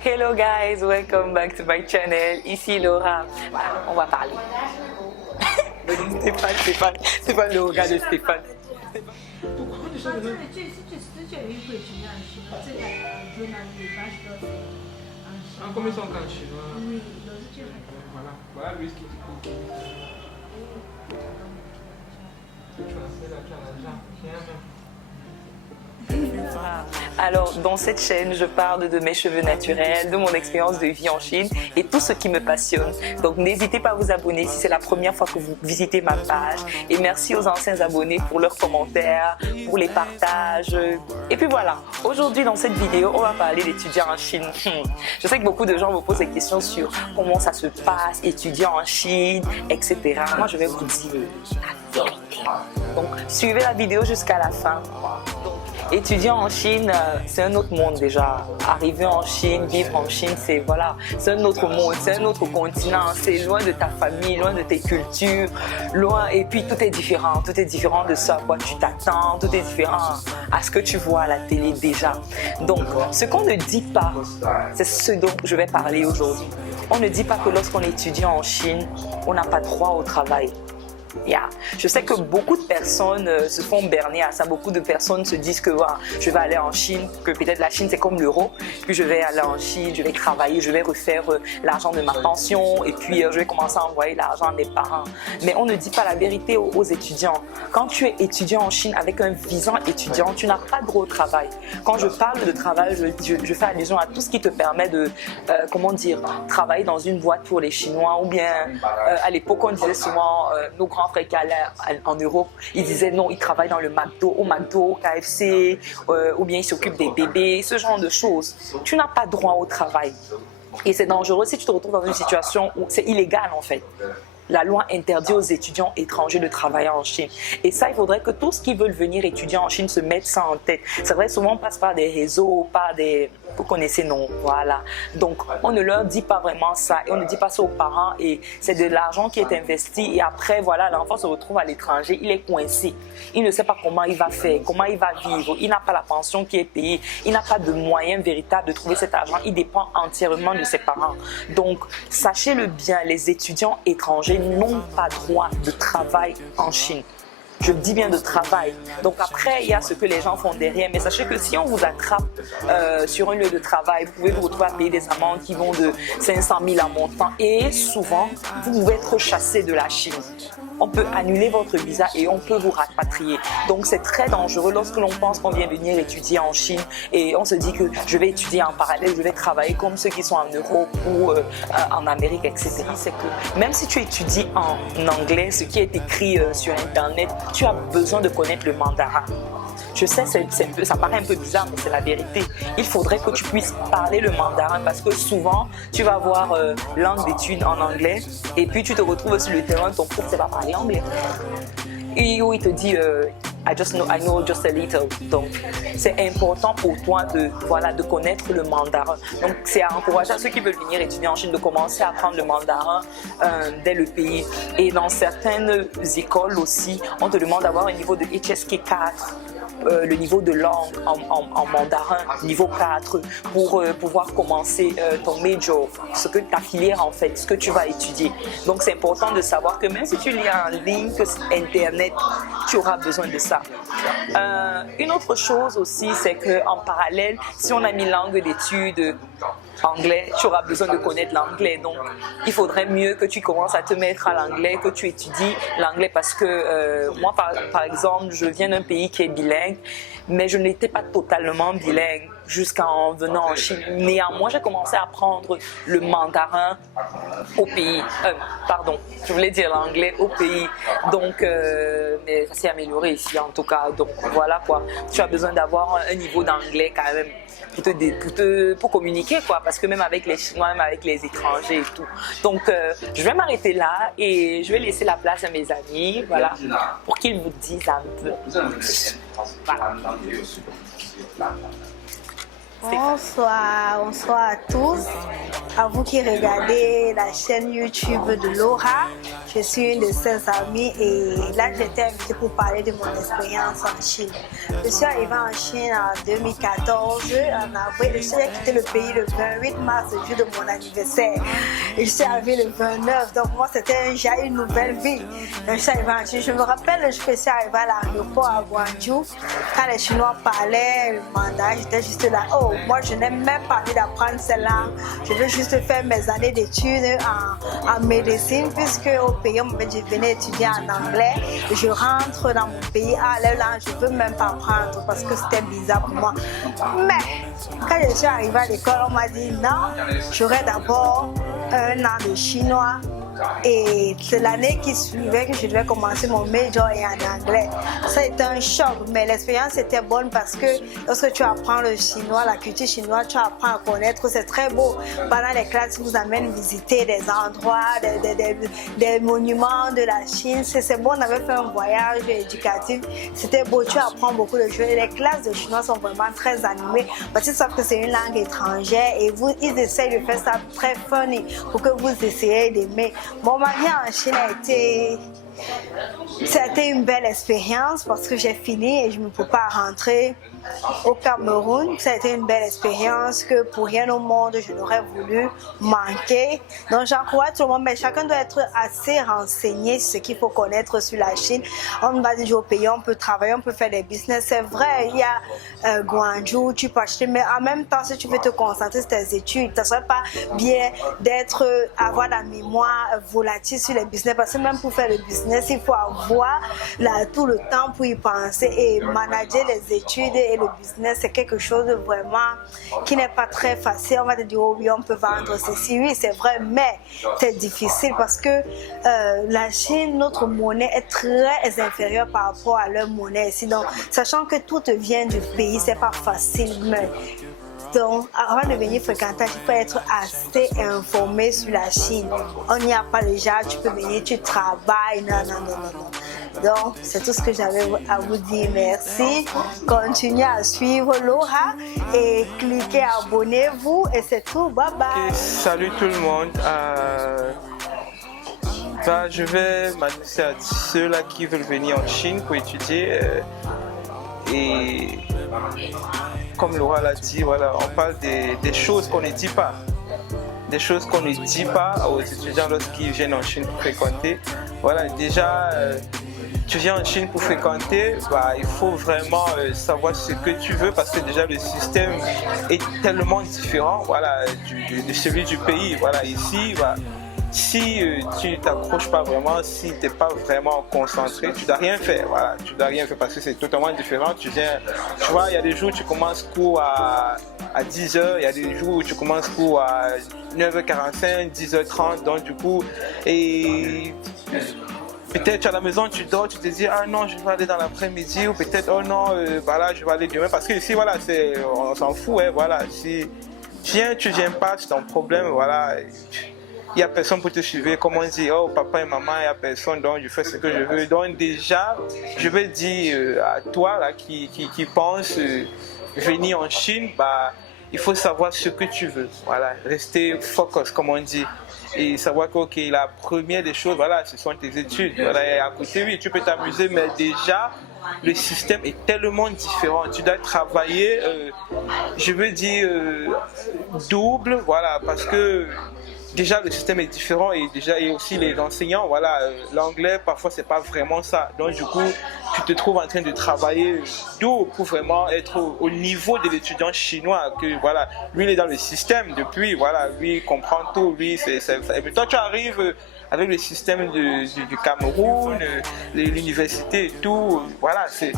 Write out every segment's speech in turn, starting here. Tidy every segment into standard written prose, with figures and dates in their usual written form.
Hello guys, welcome back to my channel. Ici Laura. On va parler. Stéphane, le regard de Stéphane. Combien sont quand chinois? Oui, voilà lui ce qui te coûte. Alors, dans cette chaîne, je parle de mes cheveux naturels, de mon expérience de vie en Chine et tout ce qui me passionne. Donc, n'hésitez pas à vous abonner si c'est la première fois que vous visitez ma page. Et merci aux anciens abonnés pour leurs commentaires, pour les partages. Et puis voilà, aujourd'hui dans cette vidéo, on va parler d'étudiants en Chine. Je sais que beaucoup de gens me posent des questions sur comment ça se passe, étudier en Chine, etc. Moi, je vais vous dire la vérité. Donc, suivez la vidéo jusqu'à la fin. Étudier en Chine, c'est un autre monde déjà. Arriver en Chine, vivre en Chine, c'est voilà, c'est un autre monde, c'est un autre continent. C'est loin de ta famille, loin de tes cultures, loin. Et puis tout est différent de ce à quoi tu t'attends, tout est différent à ce que tu vois à la télé déjà. Donc, ce qu'on ne dit pas, c'est ce dont je vais parler aujourd'hui. On ne dit pas que lorsqu'on étudie en Chine, on n'a pas droit au travail. Yeah. Je sais que beaucoup de personnes se font berner à ça. Beaucoup de personnes se disent que je vais aller en Chine, que peut-être la Chine c'est comme l'euro, puis je vais aller en Chine, je vais travailler, je vais refaire l'argent de ma pension et puis je vais commencer à envoyer l'argent à mes parents. Mais on ne dit pas la vérité aux étudiants. Quand tu es étudiant en Chine avec un visa étudiant, tu n'as pas droit au travail. Quand je parle de travail, je fais allusion à tout ce qui te permet de, travailler dans une boîte pour les Chinois ou bien à l'époque on disait souvent nos grands frères qui allaient en Europe, ils disaient non, ils travaillent dans le McDo, au McDo, KFC, ou bien ils s'occupent des bébés, ce genre de choses. Tu n'as pas droit au travail. Et c'est dangereux si tu te retrouves dans une situation où c'est illégal en fait. La loi interdit aux étudiants étrangers de travailler en Chine. Et ça, il faudrait que tous qui veulent venir étudier en Chine se mettent ça en tête. C'est vrai, souvent on passe par des réseaux, par des... Vous connaissez, non, voilà. Donc, on ne leur dit pas vraiment ça et on ne dit pas ça aux parents et c'est de l'argent qui est investi et après, voilà, l'enfant se retrouve à l'étranger, il est coincé. Il ne sait pas comment il va faire, comment il va vivre. Il n'a pas la pension qui est payée. Il n'a pas de moyens véritables de trouver cet argent. Il dépend entièrement de ses parents. Donc, sachez-le bien, les étudiants étrangers n'ont pas droit de travail en Chine. Je dis bien de travail. Donc après, il y a ce que les gens font derrière. Mais sachez que si on vous attrape sur un lieu de travail, vous pouvez vous retrouver à payer des amendes qui vont de 500 000 à montant. Et souvent, vous pouvez être chassé de la Chine. On peut annuler votre visa et on peut vous rapatrier. Donc c'est très dangereux lorsque l'on pense qu'on vient venir étudier en Chine et on se dit que je vais étudier en parallèle, je vais travailler comme ceux qui sont en Europe ou en Amérique, etc. C'est que même si tu étudies en anglais, ce qui est écrit sur Internet, tu as besoin de connaître le mandarin. Je sais, ça paraît un peu bizarre, mais c'est la vérité. Il faudrait que tu puisses parler le mandarin parce que souvent, tu vas avoir langue d'études en anglais et puis tu te retrouves sur le terrain, ton prof ne sait pas parler anglais. Et où il te dit I know just a little. Donc, c'est important pour toi de connaître le mandarin. Donc, c'est à encourager à ceux qui veulent venir étudier en Chine de commencer à apprendre le mandarin dès le pays. Et dans certaines écoles aussi, on te demande d'avoir un niveau de HSK 4. Le niveau de langue en mandarin, niveau 4, pour pouvoir commencer ton major, ce que ta filière en fait, ce que tu vas étudier. Donc c'est important de savoir que même si tu lis en ligne, que Internet, tu auras besoin de ça. Une autre chose aussi, c'est qu'en parallèle, si on a mis langue d'études anglais, tu auras besoin de connaître l'anglais. Donc, il faudrait mieux que tu commences à te mettre à l'anglais, que tu étudies l'anglais parce que moi, par exemple, je viens d'un pays qui est bilingue, mais je n'étais pas totalement bilingue jusqu'en venant en Chine. Néanmoins, j'ai commencé à apprendre le mandarin au pays. Pardon, je voulais dire l'anglais au pays. Donc, mais ça s'est amélioré ici en tout cas. Donc, voilà quoi. Tu as besoin d'avoir un niveau d'anglais quand même pour communiquer quoi, parce que même avec les Chinois, même avec les étrangers et tout. Donc je vais m'arrêter là et je vais laisser la place à mes amis, voilà, pour qu'ils vous disent un peu. Voilà. Bonsoir à tous, à vous qui regardez la chaîne YouTube de Laura. Je suis une de ses amies et là j'étais invitée pour parler de mon expérience en Chine. Je suis arrivée en Chine en 2014, en avril. Je suis quitté le pays le 28 mars, le jour de mon anniversaire. Et je suis arrivée le 29, donc moi c'était déjà une nouvelle vie. Donc, je suis arrivée en Chine. Je me rappelle le jour que je suis arrivée à l'aéroport à Guangzhou, quand les Chinois parlaient le mandarin, j'étais juste là. Oh, moi je n'aime même pas envie d'apprendre ces langues. Je veux juste faire mes années d'études en médecine, puisque au pays, on m'avait dit venez étudier en anglais. Je rentre dans mon pays, les langues, je ne peux même pas apprendre parce que c'était bizarre pour moi. Mais quand je suis arrivée à l'école, on m'a dit non, j'aurais d'abord un an de chinois. Et c'est l'année qui suivait que je devais commencer mon major et en anglais. Ça a été un choc, mais l'expérience était bonne parce que lorsque tu apprends le chinois, la culture chinoise, tu apprends à connaître, c'est très beau. Pendant les classes, ils vous amènent visiter des endroits, des monuments de la Chine. C'est bon, on avait fait un voyage éducatif, c'était beau, tu apprends beaucoup de choses. Et les classes de chinois sont vraiment très animées parce qu'ils savent que c'est une langue étrangère et ils essayent de faire ça très funny pour que vous essayiez d'aimer. Mon mari en Chine ça a été une belle expérience parce que j'ai fini et je ne peux pas rentrer au Cameroun. Ça a été une belle expérience que pour rien au monde je n'aurais voulu manquer. Donc j'encourage tout le monde, mais chacun doit être assez renseigné sur ce qu'il faut connaître sur la Chine. On va dire au pays, on peut travailler, on peut faire des business. C'est vrai, il y a Guangzhou, tu peux acheter, mais en même temps, si tu veux te concentrer sur tes études, ça ne serait pas bien avoir la mémoire volatile sur les business parce que même pour faire le business, il faut avoir tout le temps pour y penser et manager les études et le business, c'est quelque chose de vraiment qui n'est pas très facile. On va te dire, oh oui, on peut vendre ceci, oui, c'est vrai, mais c'est difficile parce que la Chine, notre monnaie est très inférieure par rapport à leur monnaie ici. Donc, sachant que tout vient du pays, c'est pas facile, mais donc, avant de venir fréquenter, il faut être assez informé sur la Chine. On n'y a pas le genre, tu peux venir, tu travailles, non. Donc, c'est tout ce que j'avais à vous dire. Merci. Continuez à suivre Laura et cliquez, abonnez-vous et c'est tout. Bye bye. Okay, salut tout le monde. Je vais m'adresser à ceux-là qui veulent venir en Chine pour étudier. Et comme Laura l'a dit, voilà, on parle des choses qu'on ne dit pas. Des choses qu'on ne dit pas aux étudiants lorsqu'ils viennent en Chine pour fréquenter. Voilà, déjà, tu viens en Chine pour fréquenter, il faut vraiment savoir ce que tu veux parce que déjà le système est tellement différent, voilà, de celui du pays. Voilà, ici, si tu ne t'accroches pas vraiment, si tu n'es pas vraiment concentré, tu ne dois rien faire. Voilà, tu dois rien faire parce que c'est totalement différent. Tu vois, il y a des jours où tu commences cours à 10h, il y a des jours où tu commences cours à 9h45, 10h30, donc du coup, et peut-être à la maison tu dors, tu te dis ah non je vais aller dans l'après-midi ou peut-être oh non voilà je vais aller demain parce que ici voilà on s'en fout hein, voilà si tu viens pas c'est ton problème voilà. Il n'y a personne pour te suivre, comme on dit, oh papa et maman, il n'y a personne, donc je fais ce que je veux. Donc déjà, je vais dire à toi là, qui pense venir en Chine, il faut savoir ce que tu veux. Voilà, rester focus, comme on dit. Et savoir que okay, la première des choses, voilà, ce sont tes études. Voilà, et à côté, oui, tu peux t'amuser, mais déjà, le système est tellement différent. Tu dois travailler, je veux dire, double, voilà, parce que déjà le système est différent et aussi les enseignants, voilà, l'anglais parfois c'est pas vraiment ça. Donc du coup, tu te trouves en train de travailler dur pour vraiment être au niveau de l'étudiant chinois. Que voilà, lui il est dans le système depuis, voilà, lui il comprend tout, lui et puis toi tu arrives avec le système du Cameroun, l'université et tout, voilà, c'est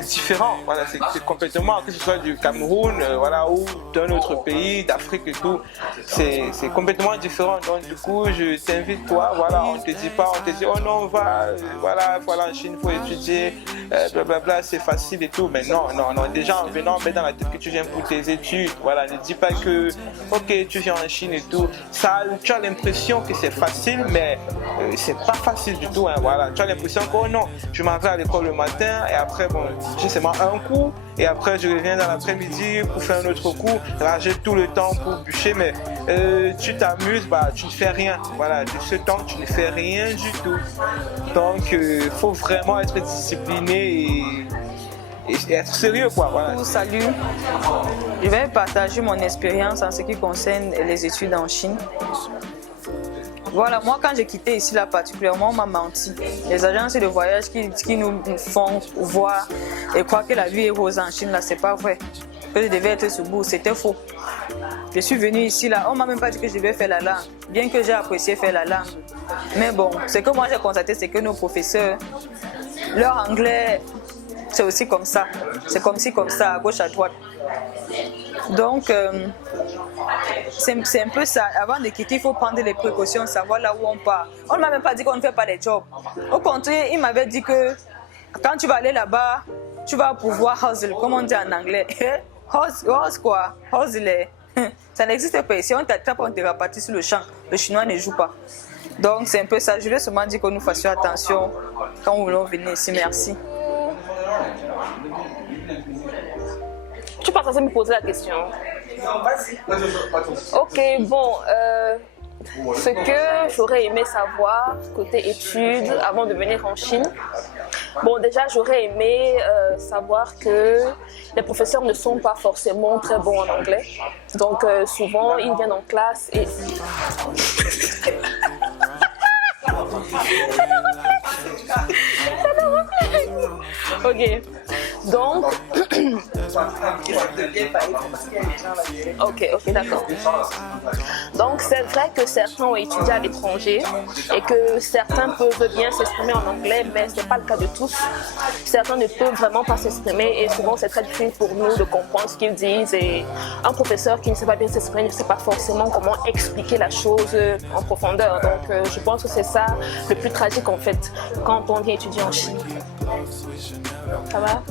différent, voilà, c'est complètement, que ce soit du Cameroun, voilà, ou d'un autre pays, d'Afrique et tout, c'est complètement différent. Donc du coup, je t'invite toi, voilà, on te dit pas, on te dit oh non, voilà, en Chine, faut étudier, blablabla, c'est facile et tout, mais non, déjà en venant, mets dans la tête que tu viens pour tes études, voilà, ne dis pas que, ok, tu viens en Chine et tout, ça, tu as l'impression que c'est facile, mais c'est pas facile du tout, hein, voilà. Tu as l'impression que oh non, je m'en vais à l'école le matin et après bon, j'ai seulement un cours et après je reviens dans l'après-midi pour faire un autre cours, rajoute tout le temps pour bûcher, mais tu t'amuses, bah, tu ne fais rien. Voilà, de ce temps, tu ne fais rien du tout. Donc, il faut vraiment être discipliné et être sérieux, quoi. Voilà. Salut, je vais partager mon expérience en ce qui concerne les études en Chine. Voilà, moi quand j'ai quitté ici là particulièrement, on m'a menti. Les agences de voyage qui nous font voir et croire que la vie est rose en Chine là, c'est pas vrai. Que je devais être sous bout, c'était faux. Je suis venue ici là, on m'a même pas dit que je devais faire la langue, bien que j'ai apprécié faire la langue. Mais bon, ce que moi j'ai constaté, c'est que nos professeurs, leur anglais, c'est aussi comme ça. C'est comme ci, comme ça, à gauche, à droite. Donc, c'est un peu ça. Avant de quitter, il faut prendre les précautions, savoir là où on part. On ne m'a même pas dit qu'on ne fait pas des jobs. Au contraire, il m'avait dit que quand tu vas aller là-bas, tu vas pouvoir hustle, comme on dit en anglais. Hustle quoi? Hustle. Ça n'existe pas. Si on t'attrape, on te rapatie sur le champ. Le chinois ne joue pas. Donc, c'est un peu ça. Je vais seulement dire que nous fassions attention quand nous voulons venir ici. Merci. Tu pas censé me poser la question. Ok, bon, ce que j'aurais aimé savoir côté études avant de venir en Chine. Bon, déjà, j'aurais aimé savoir que les professeurs ne sont pas forcément très bons en anglais. Donc, souvent, ils viennent en classe et... Ok, donc... ok, d'accord. Donc c'est vrai que certains ont étudié à l'étranger et que certains peuvent bien s'exprimer en anglais, mais ce n'est pas le cas de tous. Certains ne peuvent vraiment pas s'exprimer et souvent c'est très difficile pour nous de comprendre ce qu'ils disent. Et un professeur qui ne sait pas bien s'exprimer ne sait pas forcément comment expliquer la chose en profondeur. Donc je pense que c'est ça le plus tragique en fait quand on vient étudier en Chine. Ça va?